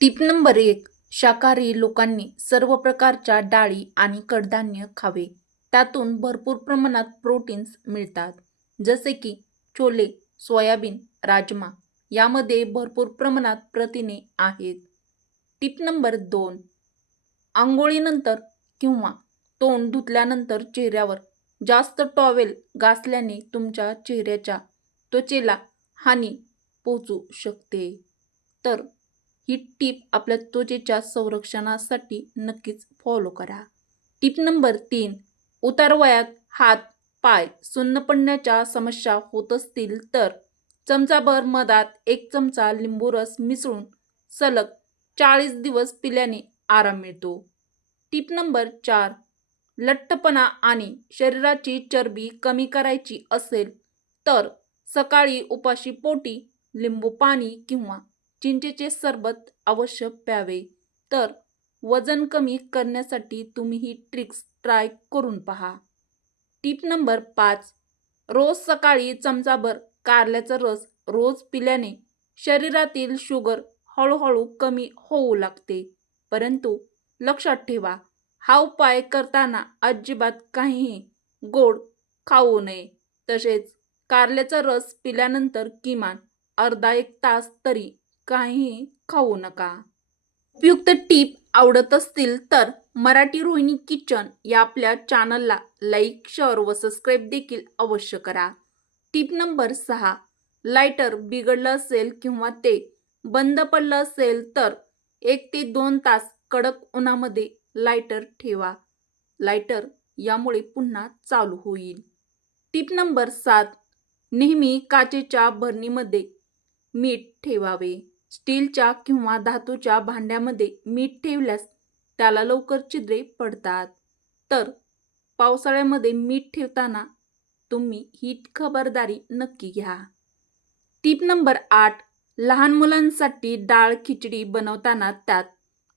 टीप number एक शाकाहारी लोकांनी सर्व प्रकारच्या डाळी आणि कडधान्य खावे. त्यातून भरपूर प्रमाणात प्रोटीन्स मिळतात. जसे की छोले सोयाबीन राजमा यामध्ये भरपूर प्रमाणात प्रथिने आहेत. टीप नंबर दोन आंघोळीनंतर किंवा तोंड धुतल्यानंतर चेहऱ्यावर जास्त टॉवेल घासल्याने तुमच्या चेहऱ्याच्या त्वचेला हानी पोचू शकते. तर ही टीप आपल्या त्वचेच्या संरक्षणासाठी नक्कीच फॉलो करा. टीप नंबर तीन उतार वयात हात पाय सुन्न पडण्याच्या समस्या होत असतील तर चमचाभर मधात एक चमचा लिंबू रस मिसळून सलग चाळीस दिवस पिल्याने आराम मिळतो. टीप नंबर चार लठ्ठपणा आणि शरीराची चरबी कमी करायची असेल तर सकाळी उपाशी पोटी लिंबू पाणी किंवा चिंचेचे सरबत अवश्य प्यावे. तर वजन कमी करण्यासाठी तुम्ही ही ट्रिक्स ट्राय करून पहा. टीप नंबर पाच. रोज सकाळी चमचाभर कारल्याचा रस रोज पिल्याने शरीरातील शुगर हळूहळू कमी होऊ लागते. परंतु लक्षात ठेवा हा उपाय करताना अजिबात काहीही गोड खाऊ नये. तसेच कारल्याचा रस पिल्यानंतर किमान अर्धा एक तास तरी काही खाऊ नका. उपयुक्त टीप आवडत असतील तर मराठी रोहिणी किचन या आपल्या चॅनलला लाईक शेअर व सबस्क्राईब देखील अवश्य करा. टीप नंबर सहा लायटर बिघडलं असेल किंवा ते बंद पडलं असेल तर एक ते दोन तास कडक उन्हामध्ये लायटर ठेवा. लायटर यामुळे पुन्हा चालू होईल. टीप नंबर सात नेहमी काचेच्या भरणीमध्ये मीठ ठेवावे. स्टीलच्या किंवा धातूच्या भांड्यामध्ये मीठ ठेवल्यास त्याला लवकर छिद्रे पडतात. तर पावसाळ्यामध्ये मीठ ठेवताना तुम्ही ही खबरदारी नक्की घ्या. टीप नंबर आठ लहान मुलांसाठी डाळ खिचडी बनवताना त्यात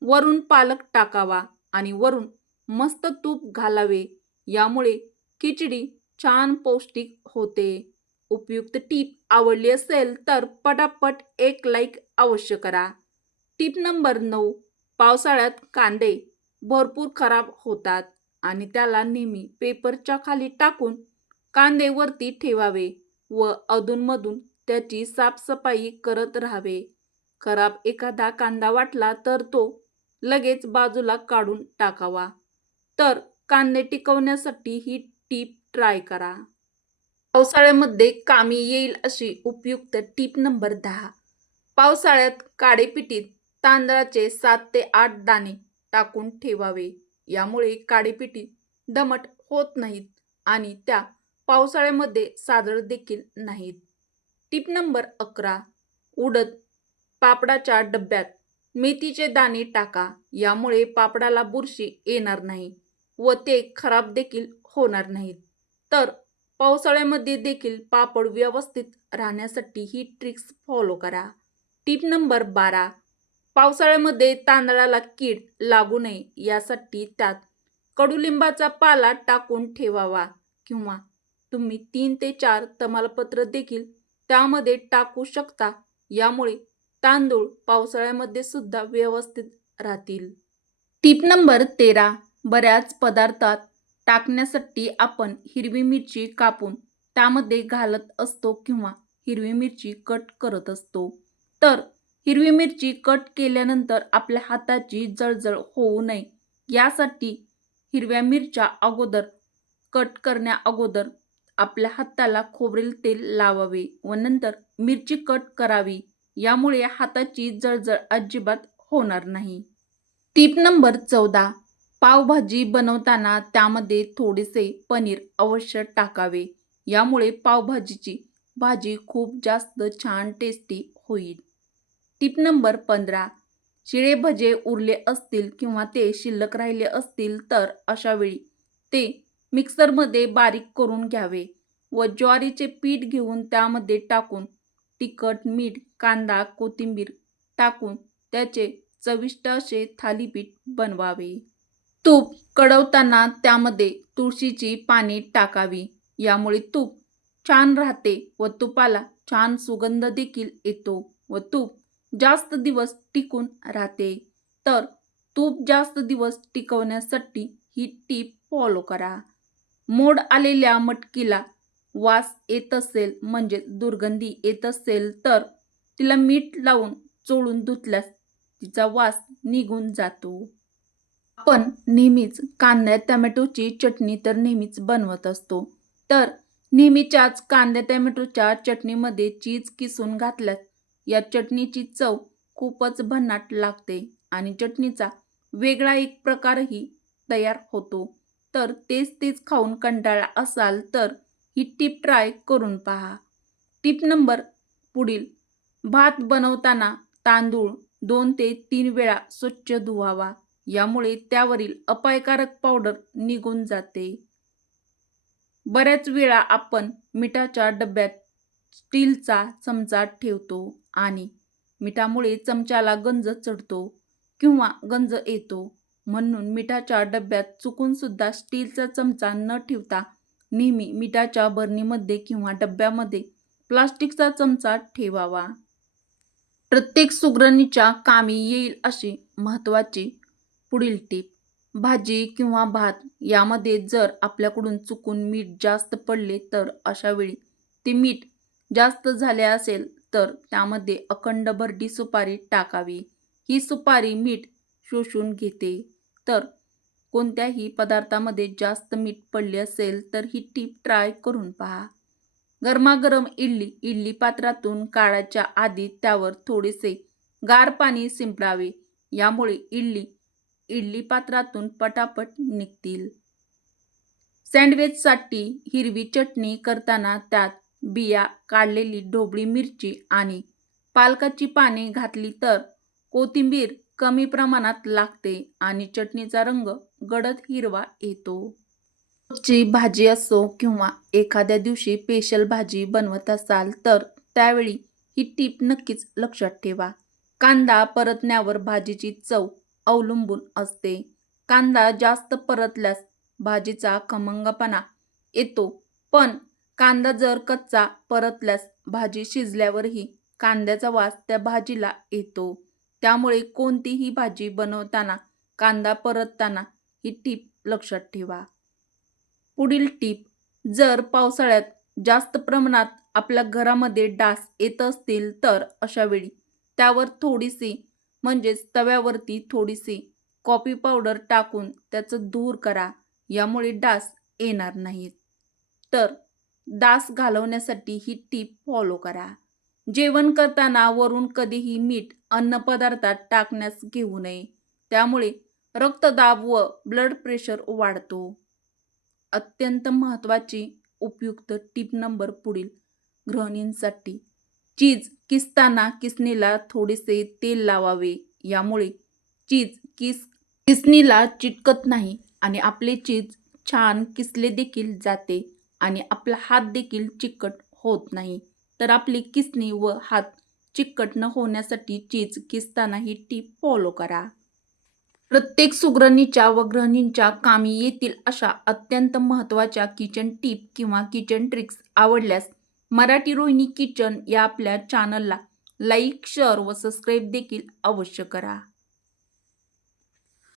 वरून पालक टाकावा आणि वरून मस्त तूप घालावे. यामुळे खिचडी छान पौष्टिक होते. उपयुक्त टीप आवडली असेल तर पटापट एक लाईक अवश्य करा. टीप नंबर नऊ पावसाळ्यात कांदे भरपूर खराब होतात आणि त्याला नेहमी पेपरच्या खाली टाकून कांदे वरती ठेवावे व अधूनमधून त्याची साफसफाई करत राहावे. खराब एखादा कांदा वाटला तर तो लगेच बाजूला काढून टाकावा. तर कांदे टिकवण्यासाठी ही टीप ट्राय करा. पावसाळ्यामध्ये कामी येईल अशी उपयुक्त टीप नंबर दहा. पावसाळ्यात काडेपिटीत तांदळाचे सात ते आठ दाणे टाकून ठेवावे. यामुळे काडेपिटी दमट होत नाहीत आणि त्या पावसाळ्यामध्ये सादळ देखील नाहीत. टीप नंबर अकरा. उडद पापडाच्या डब्यात मेथीचे दाणे टाका. यामुळे पापडाला बुरशी येणार नाही व ते खराब देखील होणार नाहीत. तर पावसाळ्यामध्ये देखील पापड व्यवस्थित राहण्यासाठी ही ट्रिक्स फॉलो करा. टीप नंबर बारा. पावसाळ्यामध्ये तांदळाला कीड लागू नये यासाठी त्यात कडुलिंबाचा पाला टाकून ठेवावा किंवा तुम्ही तीन ते चार तमालपत्र देखील त्यामध्ये टाकू शकता. यामुळे तांदूळ पावसाळ्यामध्ये सुद्धा व्यवस्थित राहतील. टीप नंबर तेरा. बऱ्याच पदार्थात टाकण्यासाठी आपण हिरवी मिरची कापून त्यामध्ये घालत असतो किंवा हिरवी मिरची कट करत असतो. तर हिरवी मिरची कट केल्यानंतर आपल्या हाताची जळजळ होऊ नये. यासाठी हिरव्या मिरच्या अगोदर कट करण्या अगोदर आपल्या हाताला खोबरेल तेल लावावे व नंतर मिरची कट करावी. यामुळे हाताची जळजळ अजिबात होणार नाही. टीप नंबर चौदा. पावभाजी बनवताना त्यामध्ये थोडेसे पनीर अवश्य टाकावे. यामुळे पावभाजीची भाजी खूप जास्त छान टेस्टी होईल. टीप नंबर पंधरा. शिळे भजे उरले असतील किंवा ते शिल्लक राहिले असतील तर अशा वेळी ते मिक्सरमध्ये बारीक करून घ्यावे व ज्वारीचे पीठ घेऊन त्यामध्ये टाकून तिखट मीठ कांदा कोथिंबीर टाकून त्याचे चविष्ट असे थालीपीठ बनवावे. तूप कडवताना त्यामध्ये तुळशीची पाने टाकावी. यामुळे तूप छान राहते व तुपाला छान सुगंध देखील येतो व तूप जास्त दिवस टिकून राहते. तर तूप जास्त दिवस टिकवण्यासाठी ही टीप फॉलो करा. मोड आलेल्या मटकीला वास येत असेल म्हणजे दुर्गंधी येत असेल तर तिला मीठ लावून चोळून धुतल्यास तिचा वास निघून जातो. आपण नेहमीच कांद्या टमॅटोची चटणी तर नेहमीच बनवत असतो. तर नेहमीच्याच कांद्या टमॅटोच्या चटणीमध्ये चीज किसून घातल्यास या चटणीची चव खूपच भन्नाट लागते आणि चटणीचा वेगळा एक प्रकारही तयार होतो. तर तेच तेच खाऊन कंटाळा असाल तर ही टीप ट्राय करून पहा. टीप नंबर पुढील. भात बनवताना तांदूळ दोन ते तीन वेळा स्वच्छ धुवावा. यामुळे त्यावरील अपायकारक पावडर निघून जाते. बऱ्याच वेळा आपण मिठाच्या डब्यात स्टीलचा चमचा ठेवतो आणि मिठामुळे चमच्याला गंज चढतो किंवा गंज येतो. म्हणून मिठाच्या डब्यात चुकूनसुद्धा स्टीलचा चमचा न ठेवता नेहमी मिठाच्या बरणीमध्ये किंवा डब्यामध्ये प्लास्टिकचा चमचा ठेवावा. प्रत्येक सुगरणीच्या कामी येईल अशी महत्त्वाची पुढील टीप. भाजी किंवा भात यामध्ये जर आपल्याकडून चुकून मीठ जास्त पडले तर अशा वेळी ते मीठ जास्त झाले असेल तर त्यामध्ये अखंड भरडी सुपारी टाकावी. ही सुपारी मीठ शोषून घेते. तर कोणत्याही पदार्थामध्ये जास्त मीठ पडले असेल तर ही टीप ट्राय करून पहा. गरमागरम इडली इडली पात्रातून काढायच्या आधी त्यावर थोडेसे गार पाणी शिंपडावे. यामुळे इडली इडली पात्रातून पटापट निघतील. सँडविचसाठी हिरवी चटणी करताना त्यात बिया काढलेली ढोबळी मिरची आणि पालकाची पाने घातली तर कोथिंबीर कमी प्रमाणात लागते आणि चटणीचा रंग गडद हिरवा येतो. ची भाजी असो किंवा एखाद्या दिवशी स्पेशल भाजी बनवत असाल तर त्यावेळी ही टीप नक्कीच लक्षात ठेवा. कांदा परतण्यावर भाजीची चव अवलंबून असते. कांदा जास्त परतल्यास भाजीचा खमंगपणा येतो. पण कांदा जर कच्चा परतल्यास भाजी शिजल्यावरही कांद्याचा वास त्या भाजीला येतो. त्यामुळे कोणतीही भाजी बनवताना कांदा परतताना ही टीप लक्षात ठेवा. पुढील टीप जर पावसाळ्यात जास्त प्रमाणात आपल्या घरामध्ये डास येत असतील तर अशावेळी त्यावर थोडीशी म्हणजेच तव्यावरती थोडीशी कॉफी पावडर टाकून त्याचं धूर करा. यामुळे डास येणार नाहीत. तर डास घालवण्यासाठी ही टीप फॉलो करा. जेवण करताना वरून कधीही मीठ अन्नपदार्थात टाकण्यास घेऊ नये. त्यामुळे रक्तदाब व ब्लड प्रेशर वाढतो. अत्यंत महत्त्वाची उपयुक्त टीप नंबर पुढील. गृहिणींसाठी चीज किसताना किसणीला थोडेसे तेल लावावे. यामुळे चीज किस किसणीला चिटकत नाही आणि आपले चीज छान किसले देखील जाते आणि आपला हात देखील चिकट होत नाही. तर आपली किसणी व हात चिकट न होण्यासाठी चीज किसताना ही टीप फॉलो करा. प्रत्येक सुगरणीच्या व गृहिणींच्या कामी येतील अशा अत्यंत महत्त्वाच्या किचन टीप किंवा किचन ट्रिक्स आवडल्यास मराठी रोहिणी किचन या आपल्या चॅनलला लाईक शेअर व सबस्क्राईब देखील अवश्य करा.